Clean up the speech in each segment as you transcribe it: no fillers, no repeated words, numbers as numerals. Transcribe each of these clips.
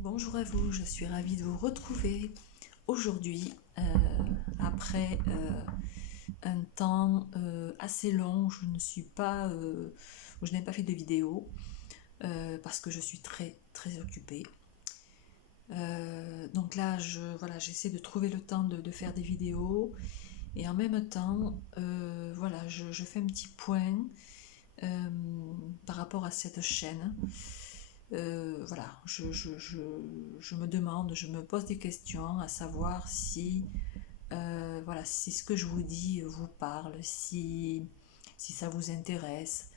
Bonjour à vous, je suis ravie de vous retrouver aujourd'hui après un temps assez long où je n'ai pas fait de vidéo parce que je suis très occupée. Donc là, j'essaie de trouver le temps de faire des vidéos et en même temps, je fais un petit point par rapport à cette chaîne. Je me demande, je me pose des questions à savoir si ce que je vous dis vous parle, si ça vous intéresse,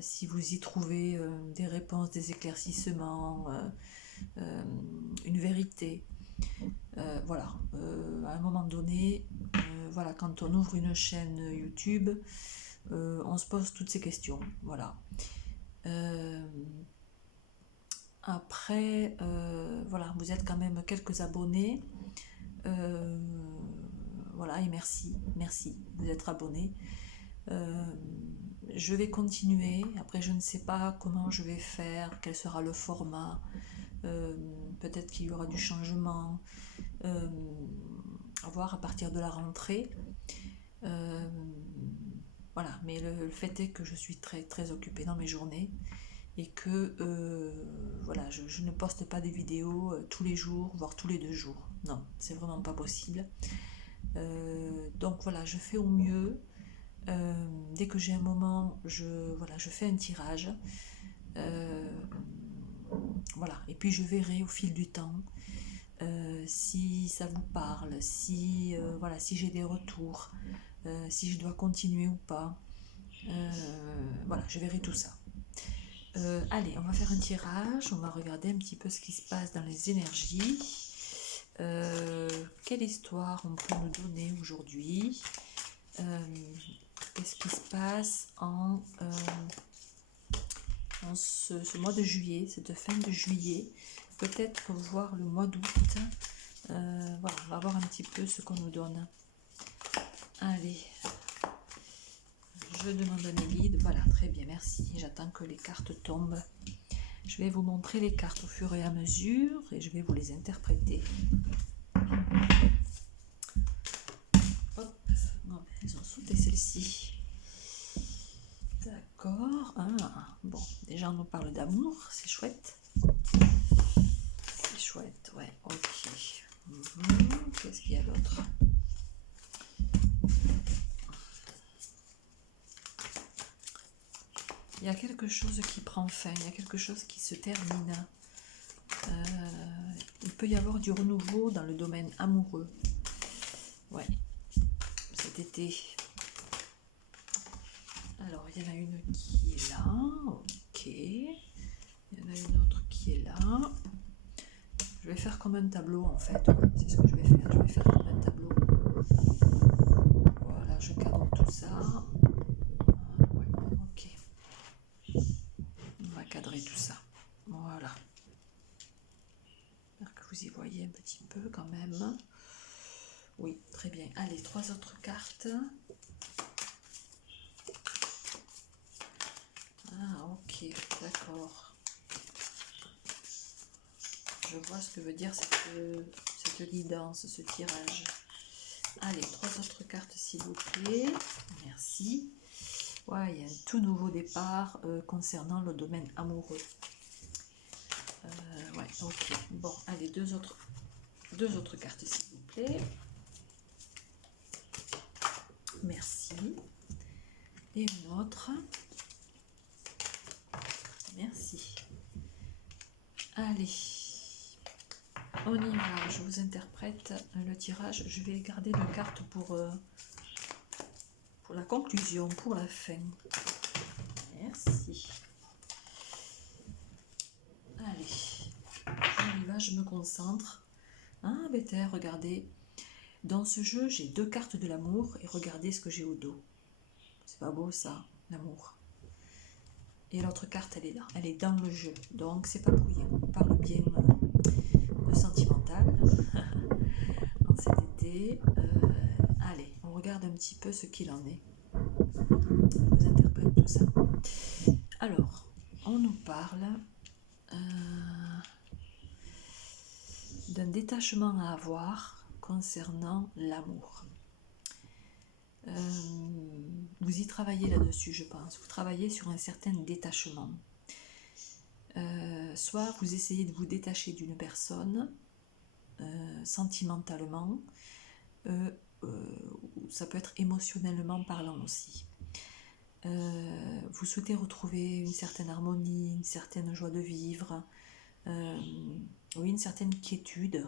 si vous y trouvez des réponses, des éclaircissements, une vérité. À un moment donné, quand on ouvre une chaîne YouTube, on se pose toutes ces questions. Voilà. Euh, Après, vous êtes quand même quelques abonnés. Euh, et merci de vous être abonnés. Euh, je vais continuer. Après, je ne sais pas comment je vais faire, quel sera le format. Euh, Peut-être qu'il y aura du changement. À voir à partir de la rentrée. Euh, mais le fait est que je suis très occupée dans mes journées et que je ne poste pas des vidéos tous les jours, voire tous les 2 jours. Non, c'est vraiment pas possible. Donc voilà, je fais au mieux. Dès que j'ai un moment, je fais un tirage. Euh, et puis je verrai au fil du temps si ça vous parle, si j'ai des retours, si je dois continuer ou pas. Je verrai tout ça. Allez, on va faire un tirage, on va regarder un petit peu ce qui se passe dans les énergies. Quelle histoire on peut nous donner aujourd'hui? Qu'est-ce qui se passe en ce mois de juillet, cette fin de juillet? Peut-être voir le mois d'août. On va voir un petit peu ce qu'on nous donne. Allez, je demande à mes guides. Voilà, très bien, merci. J'attends que les cartes tombent. Je vais vous montrer les cartes au fur et à mesure et je vais vous les interpréter. Hop, non, elles ont sauté celle-ci. D'accord. Bon, déjà on nous parle d'amour, c'est chouette. C'est chouette, ouais, ok. Qu'est-ce qu'il y a d'autre? Il y a quelque chose qui prend fin, il y a quelque chose qui se termine. Il peut y avoir du renouveau dans le domaine amoureux. Ouais, cet été. Alors, il y en a une qui est là. Ok. Il y en a une autre qui est là. Je vais faire comme un tableau en fait. C'est ce que je vais faire. Je vais faire comme un tableau. Voilà, je cadre tout ça. Ouais, ok. On va cadrer tout ça. Voilà. J'espère que vous y voyez un petit peu quand même. Oui, très bien. Allez, 3 autres cartes. Ah, ok, d'accord. Je vois ce que veut dire cette guidance, ce tirage. Allez, 3 autres cartes s'il vous plaît. Merci. Ouais, il y a un tout nouveau départ concernant le domaine amoureux. Ok. Bon, allez, deux autres cartes s'il vous plaît. Merci. Et une autre. Merci. Allez. On y va, je vous interprète le tirage. Je vais garder 2 cartes pour la conclusion, pour la fin. Merci. Allez, on y va, je me concentre. Ah, Béter, regardez. Dans ce jeu, j'ai 2 cartes de l'amour et regardez ce que j'ai au dos. C'est pas beau ça, l'amour. Et l'autre carte, elle est là, elle est dans le jeu. Donc, c'est pas pour rien. On parle bien de sentimental en cet été. Allez, on regarde un petit peu ce qu'il en est. Je vous interprète tout ça. Alors, on nous parle d'un détachement à avoir concernant l'amour. Vous y travaillez là-dessus, je pense. Vous travaillez sur un certain détachement. Soit vous essayez de vous détacher d'une personne sentimentalement, ça peut être émotionnellement parlant aussi. Vous souhaitez retrouver une certaine harmonie, une certaine joie de vivre, oui, une certaine quiétude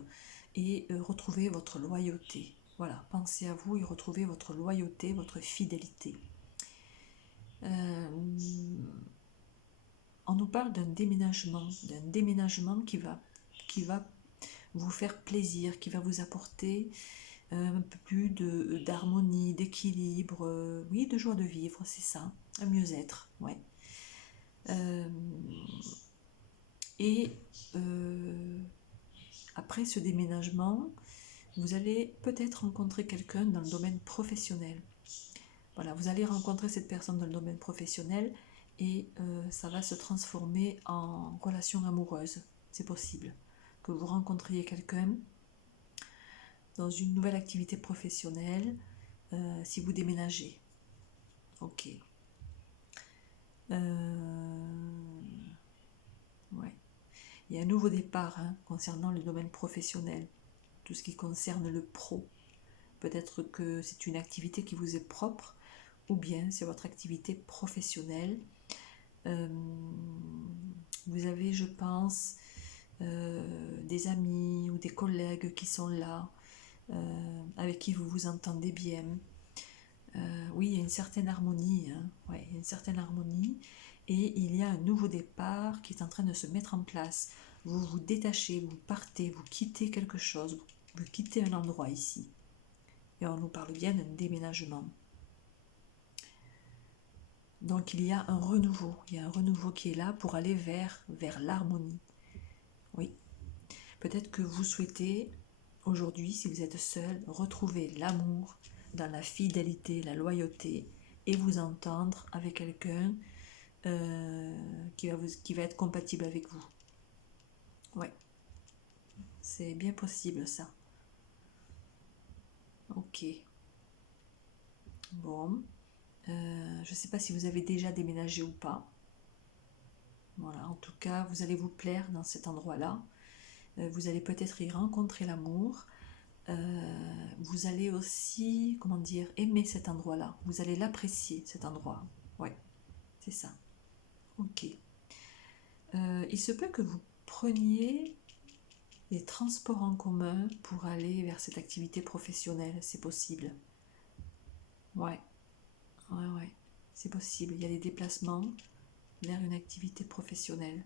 et retrouver votre loyauté. Voilà, pensez à vous et retrouvez votre loyauté, votre fidélité. On nous parle d'un déménagement qui va vous faire plaisir, qui va vous apporter un peu plus d'harmonie, d'équilibre, oui, de joie de vivre, c'est ça, un mieux-être, ouais. Et après ce déménagement, vous allez peut-être rencontrer quelqu'un dans le domaine professionnel. Voilà, vous allez rencontrer cette personne dans le domaine professionnel et ça va se transformer en relation amoureuse. C'est possible que vous rencontriez quelqu'un dans une nouvelle activité professionnelle si vous déménagez. Ok. Ouais. Il y a un nouveau départ concernant le domaine professionnel, tout ce qui concerne le pro. Peut-être que c'est une activité qui vous est propre, ou bien c'est votre activité professionnelle. Vous avez, je pense, des amis ou des collègues qui sont là, avec qui vous vous entendez bien. Oui, il y a une certaine harmonie, ouais, il y a une certaine harmonie, et il y a un nouveau départ qui est en train de se mettre en place. Vous vous détachez, vous partez, vous quittez quelque chose, vous quittez un endroit ici. Et on nous parle bien d'un déménagement. Donc il y a un renouveau qui est là pour aller vers l'harmonie. Oui. Peut-être que vous souhaitez aujourd'hui, si vous êtes seul, retrouver l'amour dans la fidélité, la loyauté et vous entendre avec quelqu'un qui va être compatible avec vous. Ouais. C'est bien possible ça. Ok. Bon. Je ne sais pas si vous avez déjà déménagé ou pas. Voilà, en tout cas, vous allez vous plaire dans cet endroit-là. Vous allez peut-être y rencontrer l'amour. Vous allez aussi, comment dire, aimer cet endroit-là. Vous allez l'apprécier, cet endroit. Ouais, c'est ça. Ok. Il se peut que vous preniez les transports en commun pour aller vers cette activité professionnelle. C'est possible. Ouais. Ouais. C'est possible. Il y a des déplacements vers une activité professionnelle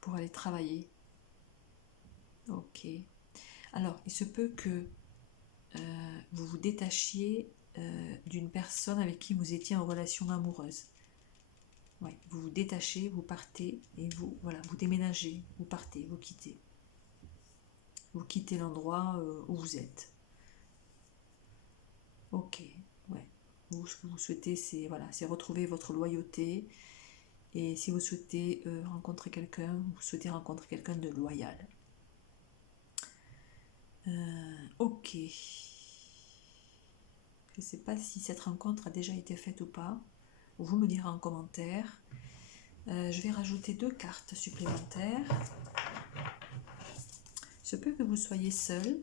pour aller travailler. Ok. Alors, il se peut que vous vous détachiez d'une personne avec qui vous étiez en relation amoureuse. Ouais, vous vous détachez, vous partez et vous déménagez, vous partez, vous quittez. Vous quittez l'endroit où vous êtes. Ok, ouais. Ce que vous souhaitez, c'est retrouver votre loyauté. Et si vous souhaitez rencontrer quelqu'un, vous souhaitez rencontrer quelqu'un de loyal. Ok. Je ne sais pas si cette rencontre a déjà été faite ou pas. Vous me direz en commentaire. Je vais rajouter 2 cartes supplémentaires. Il se peut que vous soyez seul,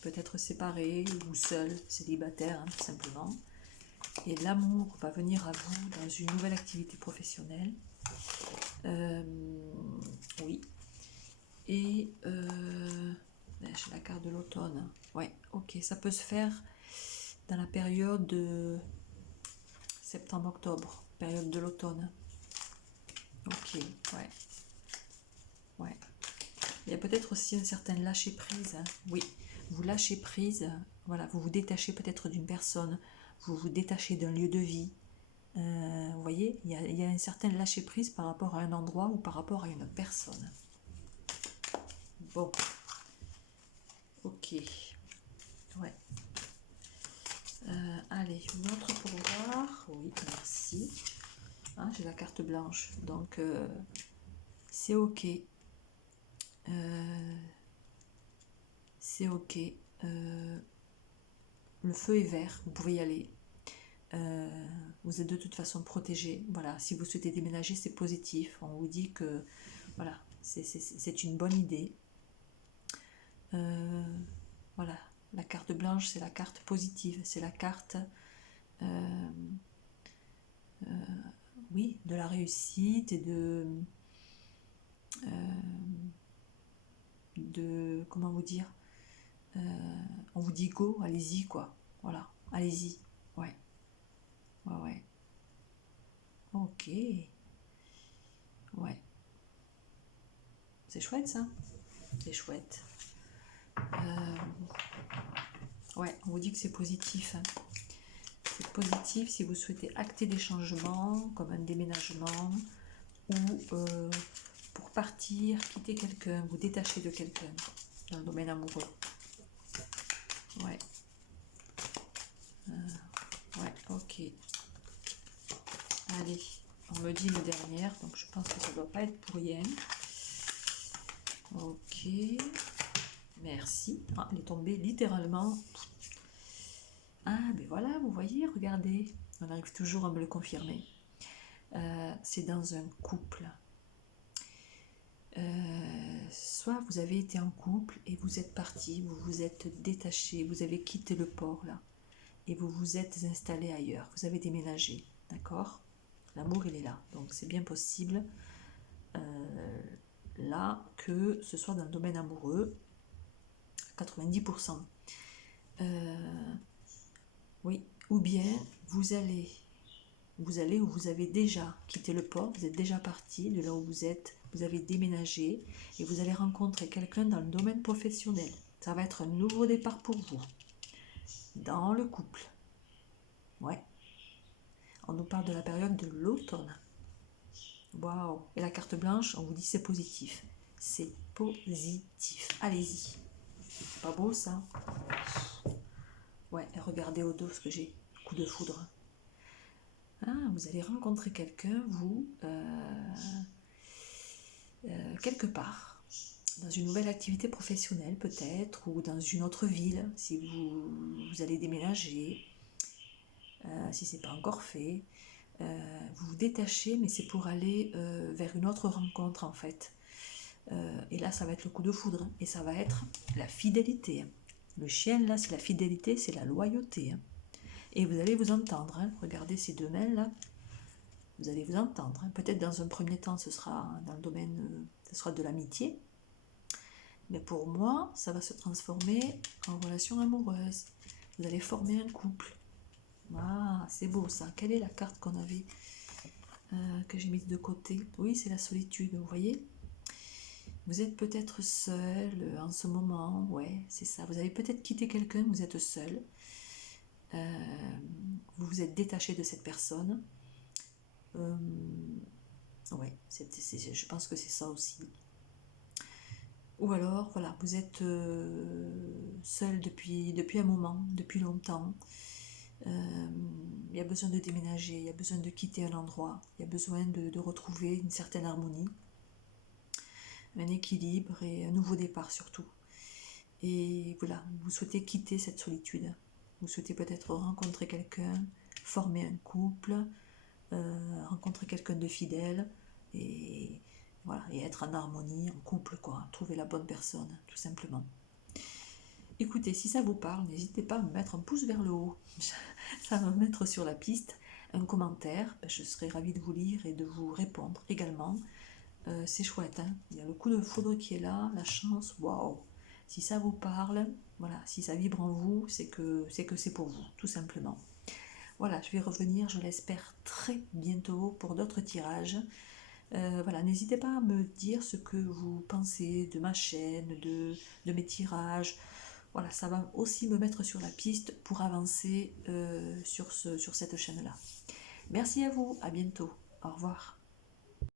peut-être séparé ou seul, célibataire, tout simplement. Et l'amour va venir à vous dans une nouvelle activité professionnelle. Oui. Et j'ai la carte de l'automne. Ouais, ok, ça peut se faire dans la période de septembre-octobre, période de l'automne. Ok, ouais. Il y a peut-être aussi un certain lâcher-prise. Oui, vous lâchez prise, voilà, vous vous détachez peut-être d'une personne, vous vous détachez d'un lieu de vie. Vous voyez, il y a un certain lâcher-prise par rapport à un endroit ou par rapport à une personne. Bon. Ok. Ouais. Allez, une autre pour voir. Oui, merci. J'ai la carte blanche, donc c'est ok. c'est ok. Le feu est vert, vous pouvez y aller. Vous êtes de toute façon protégé. Voilà, si vous souhaitez déménager, c'est positif. On vous dit que voilà, c'est une bonne idée. Voilà, la carte blanche, c'est la carte positive, c'est la carte oui, de la réussite et de comment vous dire, on vous dit go, allez-y quoi, voilà, allez-y, ouais, ouais, ok, ouais, c'est chouette ça, c'est chouette, ouais, on vous dit que c'est positif, hein. C'est positif si vous souhaitez acter des changements, comme un déménagement, ou pour partir, quitter quelqu'un, vous détacher de quelqu'un dans le domaine amoureux. Ouais. Ouais, ok. Allez, on me dit une dernière, donc je pense que ça ne doit pas être pour rien. Ok. Merci. Ah, elle est tombée littéralement. Ah, ben voilà, vous voyez, regardez. On arrive toujours à me le confirmer. C'est dans un couple. Soit vous avez été en couple et vous êtes parti, vous vous êtes détaché, vous avez quitté le port là, et vous vous êtes installé ailleurs, vous avez déménagé, d'accord? L'amour il est là, donc c'est bien possible là que ce soit dans le domaine amoureux, 90%. Oui, ou bien vous allez ou vous avez déjà quitté le port, vous êtes déjà parti de là où vous êtes, vous avez déménagé et vous allez rencontrer quelqu'un dans le domaine professionnel. Ça va être un nouveau départ pour vous, dans le couple. Ouais. On nous parle de la période de l'automne. Waouh. Et la carte blanche, on vous dit c'est positif. C'est positif. Allez-y. Pas beau ça? Ouais, et regardez au dos ce que j'ai. Coup de foudre. Ah, vous allez rencontrer quelqu'un, vous, quelque part, dans une nouvelle activité professionnelle peut-être, ou dans une autre ville, si vous allez déménager, si c'est pas encore fait. Vous vous détachez, mais c'est pour aller vers une autre rencontre en fait. Et là, ça va être le coup de foudre, et ça va être la fidélité. Le chien, là, c'est la fidélité, c'est la loyauté. Et vous allez vous entendre, hein. Regardez ces deux mains là, vous allez vous entendre, hein. Peut-être dans un premier temps ce sera dans le domaine ce sera de l'amitié, mais pour moi ça va se transformer en relation amoureuse. Vous allez former un couple. Ah, c'est beau ça. Quelle est la carte qu'on avait que j'ai mise de côté? Oui, c'est la solitude, vous voyez. Vous êtes peut-être seul en ce moment, ouais, c'est ça. Vous avez peut-être quitté quelqu'un, vous êtes seul. Vous vous êtes détaché de cette personne. Ouais, je pense que c'est ça aussi. Ou alors, voilà, vous êtes seul depuis un moment, depuis longtemps. Il y a besoin de déménager, il y a besoin de quitter un endroit, il y a besoin de retrouver une certaine harmonie, un équilibre et un nouveau départ surtout. Et voilà, vous souhaitez quitter cette solitude. Vous souhaitez peut-être rencontrer quelqu'un, former un couple, rencontrer quelqu'un de fidèle et voilà, et être en harmonie, en couple, quoi. Trouver la bonne personne, tout simplement. Écoutez, si ça vous parle, n'hésitez pas à me mettre un pouce vers le haut. Ça va me mettre sur la piste, un commentaire. Je serai ravie de vous lire et de vous répondre également. C'est chouette, hein. Il y a le coup de foudre qui est là, la chance, waouh. Si ça vous parle, voilà, si ça vibre en vous, c'est que c'est pour vous, tout simplement. Voilà, je vais revenir, je l'espère, très bientôt pour d'autres tirages. Voilà, n'hésitez pas à me dire ce que vous pensez de ma chaîne, de mes tirages. Voilà, ça va aussi me mettre sur la piste pour avancer sur cette chaîne-là. Merci à vous, à bientôt, au revoir.